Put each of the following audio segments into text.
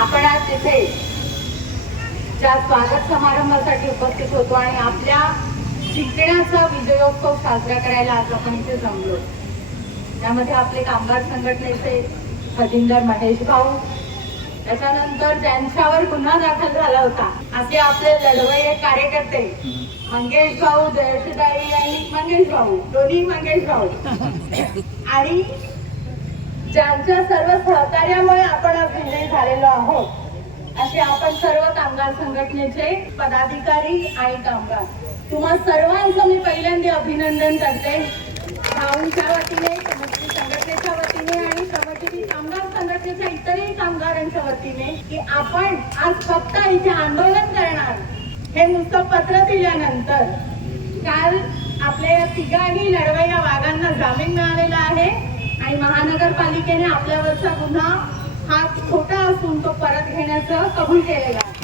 आपण आज तिथे ज्या स्वागत समारंभासाठी उपस्थित होतो आणि आपल्या शिक्षणाचा विजयोत्सव साजरा करायला आज आपण इथे जमलो. त्यामध्ये आपले कामगार संघटनेचे खजिनदार महेश भाऊ त्याच्यानंतर ज्यांच्यावर गुन्हा दाखल झाला होता. असे आपले लढवय्ये कार्यकर्ते मंगेश भाऊ जयशदाई आणि मंगेश भाऊ दोन्ही मंगेश भाऊ. आणि ज्यांच्या सर्व सहकार्यामुळे आपण आज विजयी झालेलो आहोत असे आपण सर्व कामगार संघटनेचे पदाधिकारी आणि कामगार. तुम्हा सर्वांचं मी पहिल्यांदा अभिनंदन करते. भाऊंच्या वतीने संघटनेच्या वतीने आणि श्रमजीवी कामगार संघटनेच्या इतरही कामगारांच्या वतीने की आपण आज फक्त इथे आंदोलन करणार. हे नुसतं पत्र दिल्यानंतर काल आपल्या या तिघाही लढवय्या वाघांना जामीन मिळाला. आणि महानगरपालिकेने आपल्यावरचा गुन्हा हा खोटा असून तो परत घेण्याचं कबूल केलेला आहे.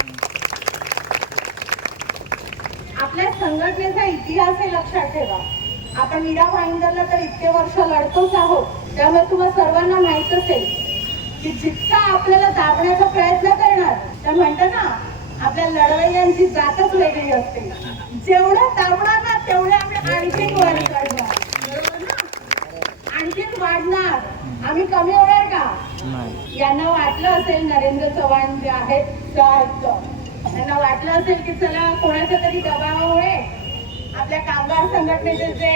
आपल्या संघटनेचा इतिहास हे लक्षात ठेवा. आपण मीरा भाईंदरला तर इतके वर्ष लढतोच आहोत त्यामुळे तुम्हाला सर्वांना माहीत असेल की जितका आपल्याला दाबण्याचा प्रयत्न करणार तर म्हणतो ना आपल्या लढवय्यांची जातच वेगळी असते. जेवढं दाबणार ना तेवढं आम्ही कमी होणार का? यांना वाटलं असेल नरेंद्र चव्हाण जे आहेत त्यांना वाटलं असेल की चला कोणाच्या तरी दबावामुळे आपल्या कामगार संघटनेचे जे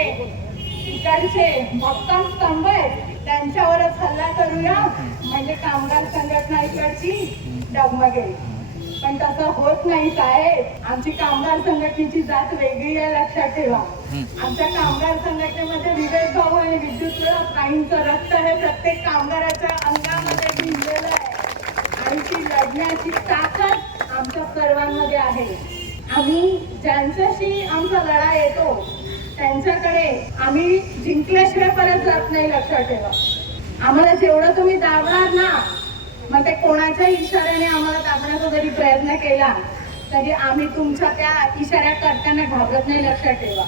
इकडचे भक्कम स्तंभ आहेत त्यांच्यावरच हल्ला करूया. म्हणजे कामगार संघटना इकडची डगमगेल पण तसं होत नाही साहेब. आमची कामगार संघटनेची जात वेगळी आहे लक्षात ठेवा. आमच्या कामगार भाऊ आणि विद्युत काहींचं रक्त हे प्रत्येक कामगाराच्या अंगामध्ये भिजलेलं आहे. आणि ती लढण्याची ताकद आमच्या सर्वांमध्ये आहे. आम्ही ज्यांच्याशी आमचा लढा येतो त्यांच्याकडे आम्ही जिंकल्याशिवाय परत जात नाही लक्षात ठेवा. आम्हाला जेवढं तुम्ही दाबणार ना मग ते कोणाच्या इशाऱ्याने आम्हाला दाबण्याचा जरी प्रयत्न केला तरी आम्ही तुमच्या त्या इशाऱ्या करताना घाबरत नाही लक्षात ठेवा.